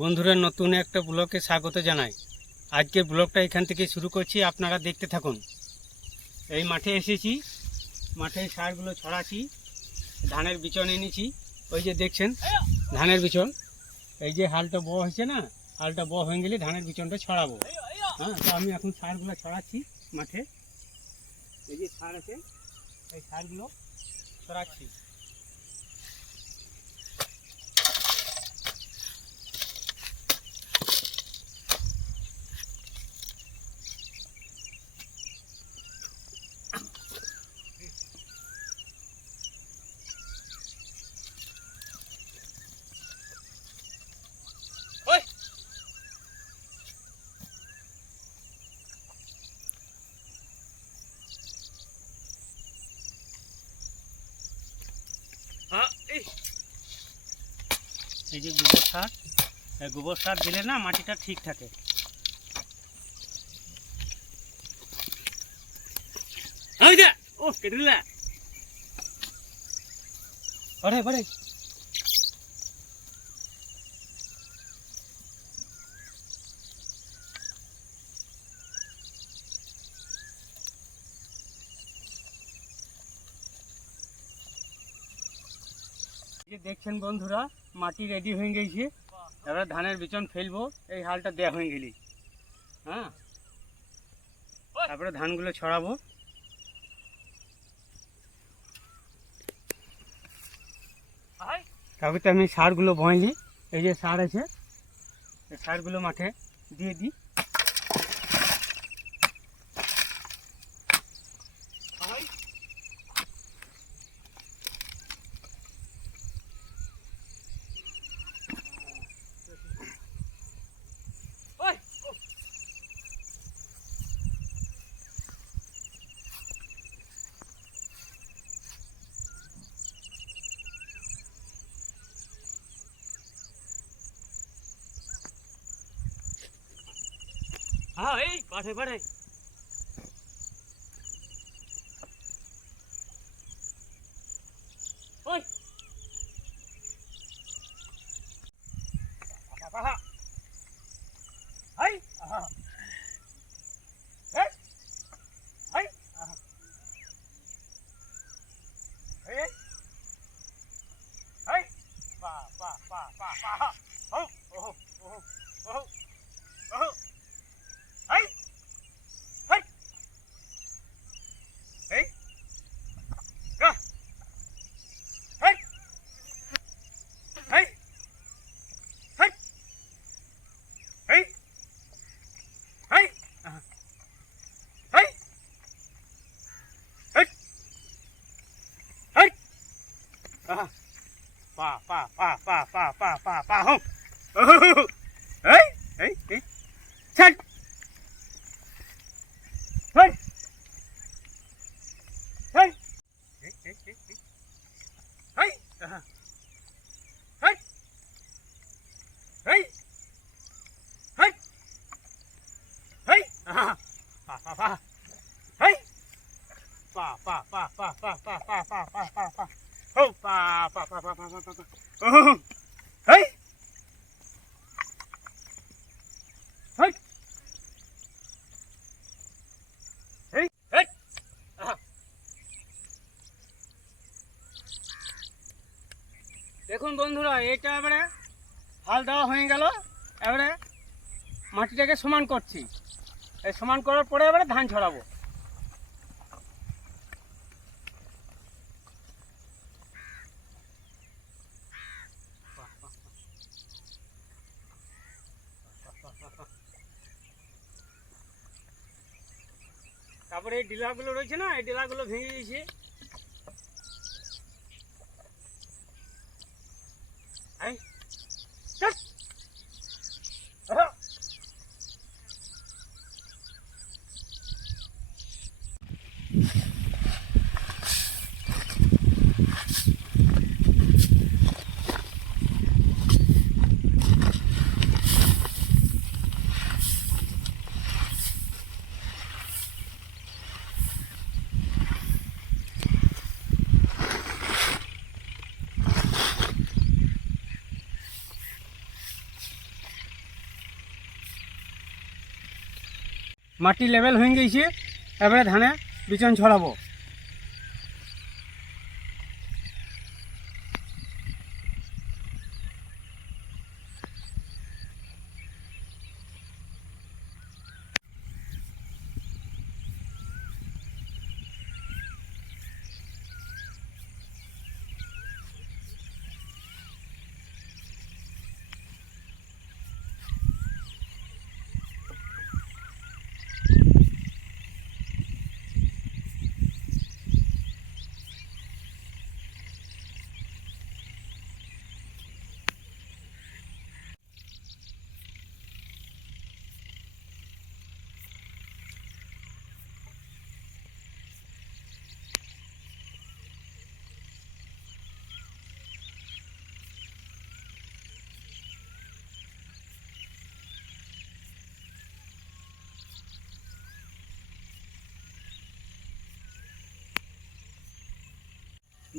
বন্ধুরা, নতুন একটা ব্লগে স্বাগত জানাই। আজকের ব্লগটা এখান থেকে শুরু করছি, আপনারা দেখতে থাকুন। এই মাঠে এসেছি, মাঠে সারগুলো ছড়াচ্ছি, ধানের বিচন এনেছি। ওই যে দেখছেন ধানের বিচন, এই যে হালটা বড় হয়েছে না, হালটা বড় হয়ে গেলে ধানের বিচনটা ছড়াবো। হ্যাঁ, তো আমি এখন সারগুলো ছড়াচ্ছি মাঠে। এই যে সার আছে, এই সারগুলো ছড়াচ্ছি। এই যে গোবর সার, এই গোবর সার দিলে না মাটিটা ঠিক থাকে। ও কেটে দিলা পড়ে পড়ে। দেখছেন বন্ধুরা, মাটি রেডি হয়ে গেছে। এবার ধানের বিচন ফেলবো, এই হালটা দেয়া হয়ে গেলি। হ্যাঁ, তারপরে ধানগুলো ছড়াবো। তারপরে আমি সারগুলো বইলি, এই যে সার আছে, এই সারগুলো মাঠে দিয়ে দিই। হ্যাঁ, এই পাঠে পাঠে ওই আহা এই আহা এই এই আহা এই এই পা পা পা পা পা ও ও ও ও ও এই এই এই গা এই এই এই এই এই আহা এই এই এই আহা পা পা পা পা পা পা পা পা হো এই এই এই ছাড় এই এই এই এই এই আহা এই এই এই এই আহা পা পা পা এই পা পা পা পা পা পা পা পা পা পা পা ও পা পা পা পা পা পা পা ও এই এই এই এই আহা দেখুন বন্ধুরা, এটা এবারে হাল দেওয়া হয়ে গেল। এবারে মাটিটাকে সমান করছি। এই সমান করার পরে এবারে ধান ছড়াবো। তারপরে এই ডিলাগুলো রয়েছে না, এই ডিলাগুলো ভেঙে গেছে। মাটি লেভেল হয়ে গেছে, এবারে ধানে বিচন ছড়াবো।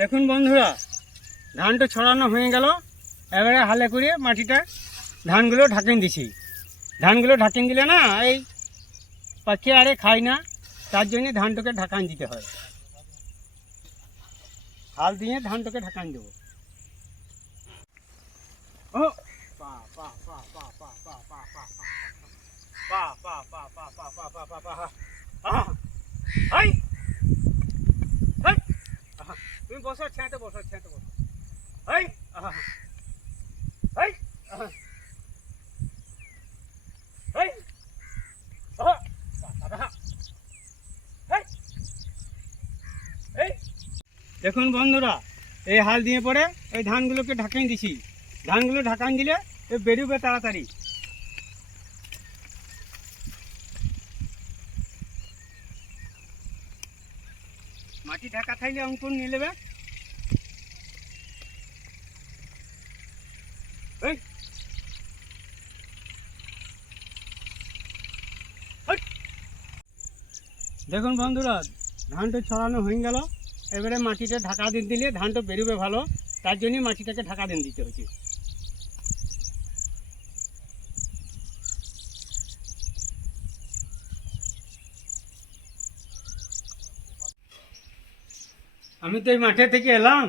দেখুন বন্ধুরা, ধানটা ছড়ানো হয়ে গেল। এবারে হালে করে মাটিটা ধানগুলো ঢাকিয়ে দিছি। ধানগুলো ঢাকিয়ে দিলে না এই পাখি আরে খায় না, তার জন্য ধানটাকে ঢাকান দিতে হয়। হাল দিয়ে ধানটাকে ঢাকান দেবো। ও পা পা পা পা পা পা পা পা পা পা পা পা পা পা পা পা পা হাই হাই, তুমি বসো, ছেঁতে বসো, ছেঁতে বসো। হাই হাই হাই, দেখুন বন্ধুরা, এই হাল দিয়ে পরে এই ধানগুলোকে ঢাকিয়ে দিছি। ধানগুলো ঢাকান দিলে বেরোবে তাড়াতাড়ি। মাটি ঢাকা থাকলে অঙ্কুর নিয়ে নেবে। দেখুন বন্ধুরা, ধানটা ছড়ানো হয়ে গেল। এবারে মাটিটা ঢাকা দিন দিলে ধানটা বেরোবে ভালো, তার জন্যই মাটিটাকে ঢাকা দিন দিতে হচ্ছে। আমি তো এই মাঠে থেকে এলাম,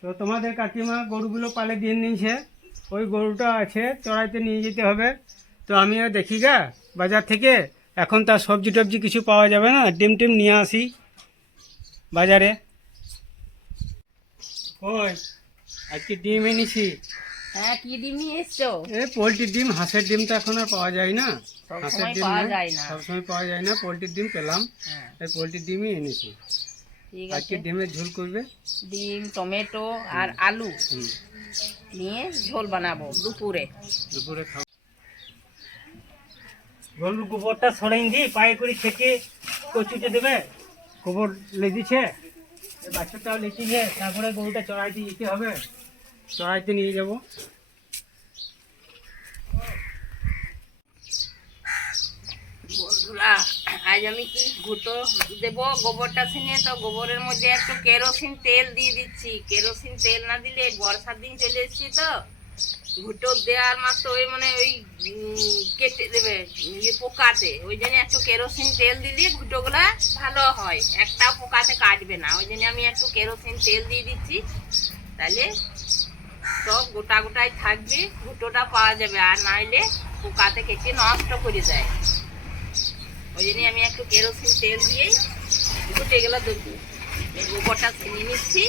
তো তোমাদের কাকিমা গরুগুলো পালে দিয়ে নিয়েছে। ওই গরুটা আছে, চড়াইতে নিয়ে যেতে হবে। তো আমিও দেখি গা বাজার থেকে, এখন তার সবজি টবজি কিছু পাওয়া যাবে না, ডিম টিম নিয়ে আসি বাজারে। ওই আজকে ডিম এনেছি। হ্যাঁ, কি ডিম নিয়ে এসছো? এই পোলট্রির ডিম। হাঁসের ডিম তো এখন আর পাওয়া যায় না। হাঁসের সবসময় ডিম পাওয়া নয়, যায় না। সবসময় পাওয়া যায় না। পোলট্রির ডিম পেলাম, হ্যাঁ, এই পোলট্রির ডিমই এনেছি। ঠিক আজকে আছে। ডিমের ঝোল করবে। ডিম, টমেটো আর আলু নিয়ে ঝোল বানাবো দুপুরে। দুপুরে খাবো। গরুর গোবরটা সরাই দি, পায়ে করে থেকে কচুতে দেবে। গোবর লেগেছে, বাচ্চাটাও লেগেছে। তারপরে গরুটা চড়াইতে যেতে হবে, চড়াইতে নিয়ে যাব। বন্ধুরা, আজ আমি কি ঘুটো দেবো গোবরটা ছিনে, তো গোবরের মধ্যে একটু কেরোসিন তেল দিয়ে দিচ্ছি। কেরোসিন তেল না দিলে, বর্ষার দিন চলে এসেছি তো, ঘুটো দেওয়ার মাত্র ওই মানে ওই কেটে দেবে পোকাতে। ওই জন্য একটু কেরোসিন তেল দিলে ঘুটোগুলা ভালো হয়, একটাও পোকাতে কাটবে না। ওই জন্য আমি একটু কেরোসিন তেল দিয়ে দিচ্ছি, তাহলে সব গোটা গোটাই থাকবে, ঘুটোটা পাওয়া যাবে। আর নাইলে পোকাতে কেটে নষ্ট করে দেয়। ওই জন্য আমি একটু কেরোসিন তেল দিয়েই ঘুটে গেলে দেবো। এই গোবরটা ছিনিয়ে নিচ্ছি।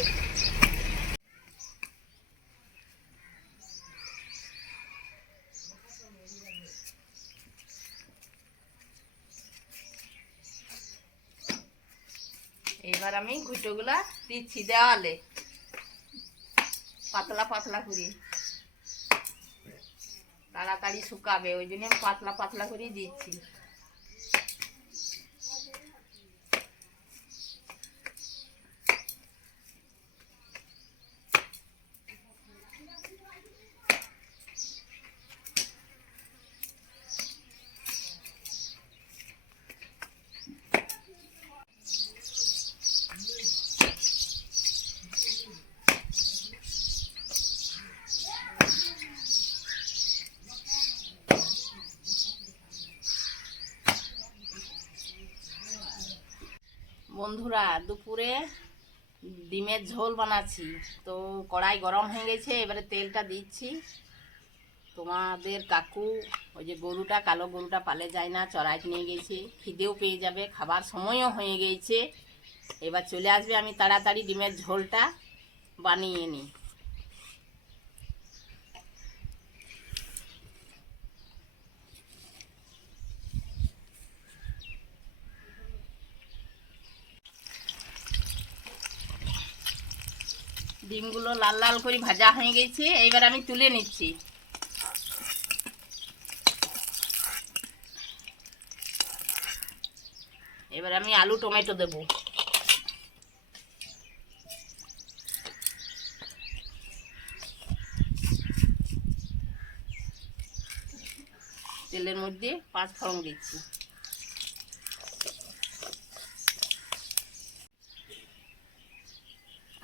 এবার আমি ঘুটোগুলা দিচ্ছি দেওয়ালে, পাতলা পাতলা করে। তাড়াতাড়ি শুকাবে, ওই জন্য আমি পাতলা পাতলা করে দিচ্ছি। বন্ধুরা, দুপুরে ডিমের ঝোল বানাচ্ছি। তো কড়াই গরম হয়ে গেছে, এবারে তেলটা দিচ্ছি। তোমাদের কাকু ওই যে গরুটা, কালো গরুটা পালে যায় না, চড়াইতে নিয়ে গেছে। খিদেও পেয়ে যাবে, খাবার সময়ও হয়ে গেছে। এবার চলে আসবে, আমি তাড়াতাড়ি ডিমের ঝোলটা বানিয়ে নিই। ডিমগুলো লাল লাল করে ভাজা হয়ে গেছে, এইবার আমি তুলে নিচ্ছি। এবার আমি আলু টমেটো দেব। তেলের মধ্যে 5 ফোড়ন দিচ্ছি।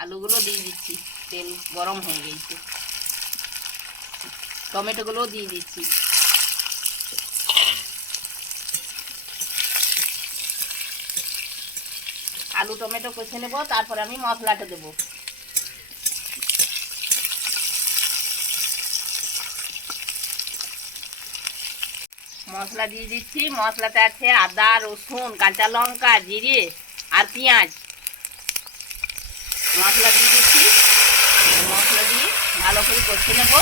আলুগুলো দিয়ে দিচ্ছি, তেল গরম হয়ে গেছে। টমেটোগুলো দিয়ে দিচ্ছি। আলু টমেটো কষে নেব, তারপরে আমি মশলাটা দেব। মশলা দিয়ে দিচ্ছি। মশলাতে আছে আদা, রসুন, কাঁচা লঙ্কা, জিরে আর পেঁয়াজ। মশলা দিয়ে দিচ্ছি। মশলা দিয়ে ভালো করে কষে নেব।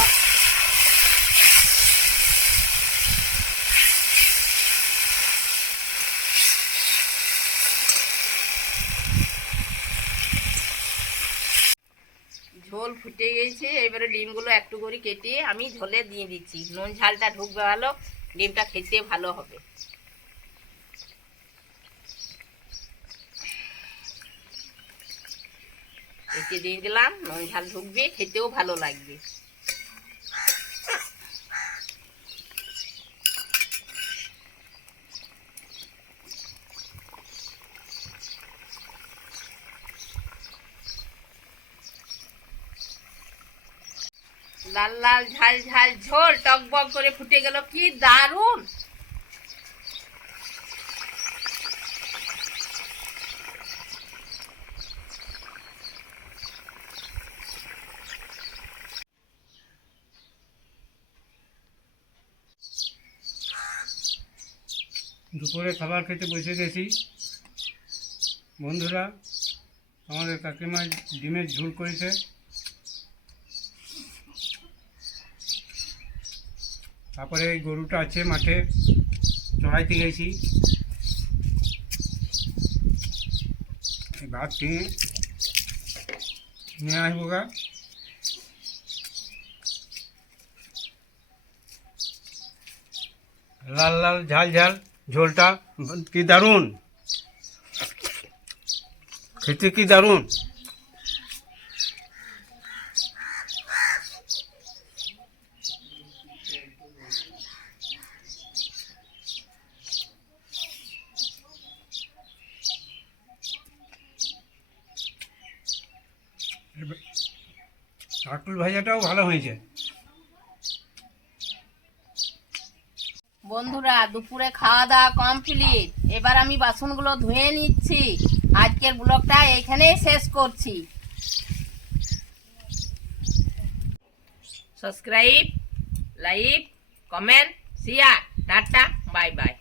ঝোল ফুটে গেছে, এবারে ডিমগুলো একটু করে কেটে আমি ঝোলে দিয়ে দিচ্ছি। নুন ঝালটা ঢুকবে ভালো, ডিমটা খেতে ভালো হবে। এতে দিয়ে দিলাম, নুন ঝাল ঢুকবে, খেতেও ভালো লাগবে। লাল লাল ঝাল ঝাল ঝোল টকবক করে ফুটে গেল, কি দারুণ। দুপুরে খাবার খেতে বসে গেছি। বন্ধুরা, আমাদের কাকিমা ডিমের ঝোল করেছে। তারপরে এই গরুটা আছে মাঠে, চড়াইতে গেছি। এই ভাত ভেঙে নিয়ে আসবো গা। লাল লাল ঝাল ঝাল ঝোলটা কি দারুণ, খেতে কি দারুণ। কাটুল ভাজাটাও ভালো হয়েছে। বন্ধুরা, দুপুরে খাওয়া দাওয়া কমপ্লিট। এবার আমি বাসনগুলো ধুয়ে নিচ্ছি। আজকের ব্লগটা এইখানেই শেষ করছি। Subscribe, like, comment, share. Tata, bye bye.